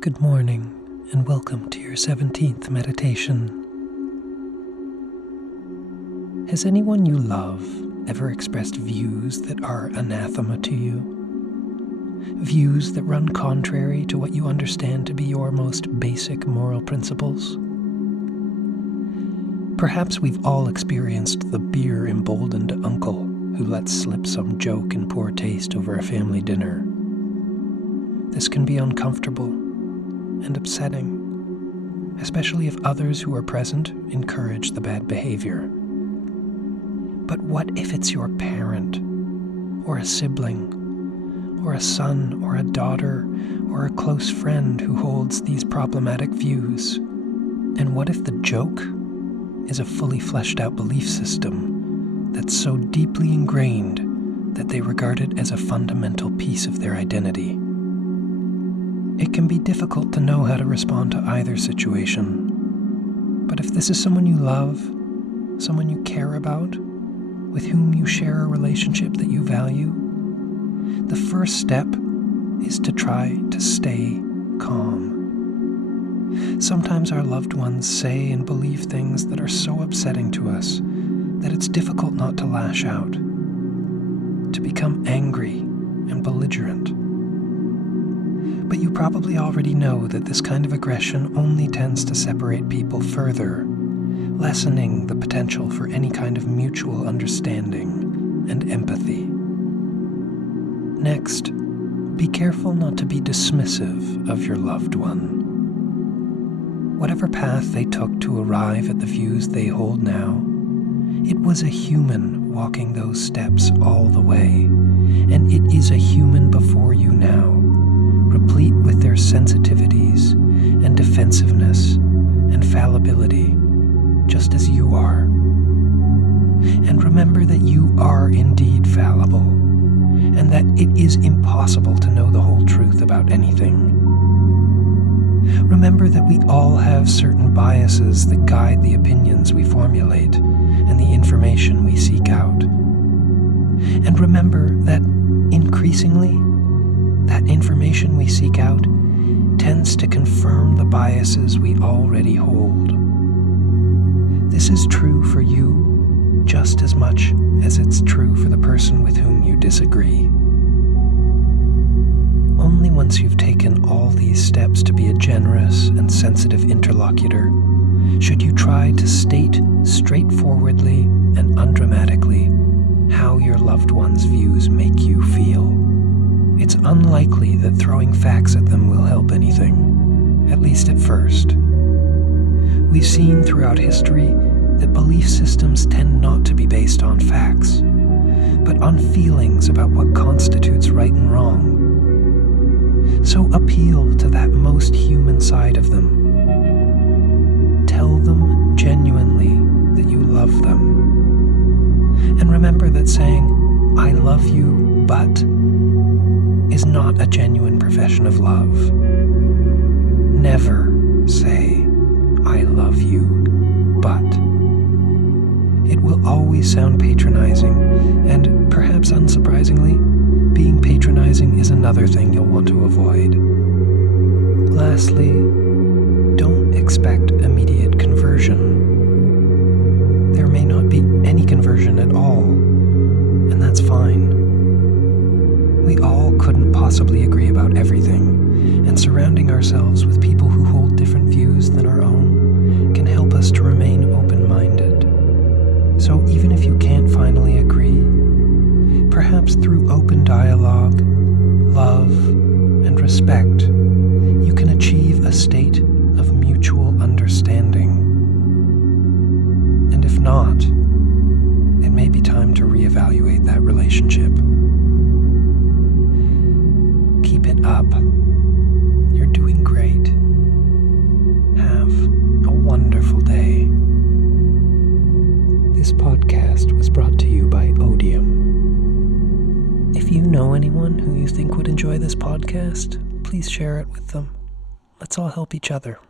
Good morning, and welcome to your 17th meditation. Has anyone you love ever expressed views that are anathema to you? Views that run contrary to what you understand to be your most basic moral principles? Perhaps we've all experienced the beer-emboldened uncle who lets slip some joke in poor taste over a family dinner. This can be uncomfortable and upsetting, especially if others who are present encourage the bad behavior. But what if it's your parent, or a sibling, or a son, or a daughter, or a close friend who holds these problematic views? And what if the joke is a fully fleshed out belief system that's so deeply ingrained that they regard it as a fundamental piece of their identity? It can be difficult to know how to respond to either situation. But if this is someone you love, someone you care about, with whom you share a relationship that you value, the first step is to try to stay calm. Sometimes our loved ones say and believe things that are so upsetting to us that it's difficult not to lash out, to become angry and belligerent. But you probably already know that this kind of aggression only tends to separate people further, lessening the potential for any kind of mutual understanding and empathy. Next, be careful not to be dismissive of your loved one. Whatever path they took to arrive at the views they hold now, it was a human walking those steps all the way, and it is a human before you now, replete with their sensitivities and defensiveness and fallibility, just as you are. And remember that you are indeed fallible, and that it is impossible to know the whole truth about anything. Remember that we all have certain biases that guide the opinions we formulate and the information we seek out. And remember that increasingly, that information we seek out tends to confirm the biases we already hold. This is true for you just as much as it's true for the person with whom you disagree. Only once you've taken all these steps to be a generous and sensitive interlocutor should you try to state straightforwardly and undramatically how your loved one's views make you feel. It's unlikely that throwing facts at them will help anything, at least at first. We've seen throughout history that belief systems tend not to be based on facts, but on feelings about what constitutes right and wrong. So appeal to that most human side of them. Tell them genuinely that you love them. And remember that saying, "I love you, but," is not a genuine profession of love. Never say, "I love you, but." It will always sound patronizing, and perhaps unsurprisingly, being patronizing is another thing you'll want to avoid. Lastly, don't expect immediate conversion. There may not be any conversion at all, and that's fine. We all couldn't possibly agree about everything, and surrounding ourselves with people who hold different views than our own can help us to remain open-minded. So even if you can't finally agree, perhaps through open dialogue, love, and respect, you can achieve a state of mutual understanding. And if not, it may be time to reevaluate that relationship. Keep it up. You're doing great. Have a wonderful day. This podcast was brought to you by Odium. If you know anyone who you think would enjoy this podcast, please share it with them. Let's all help each other.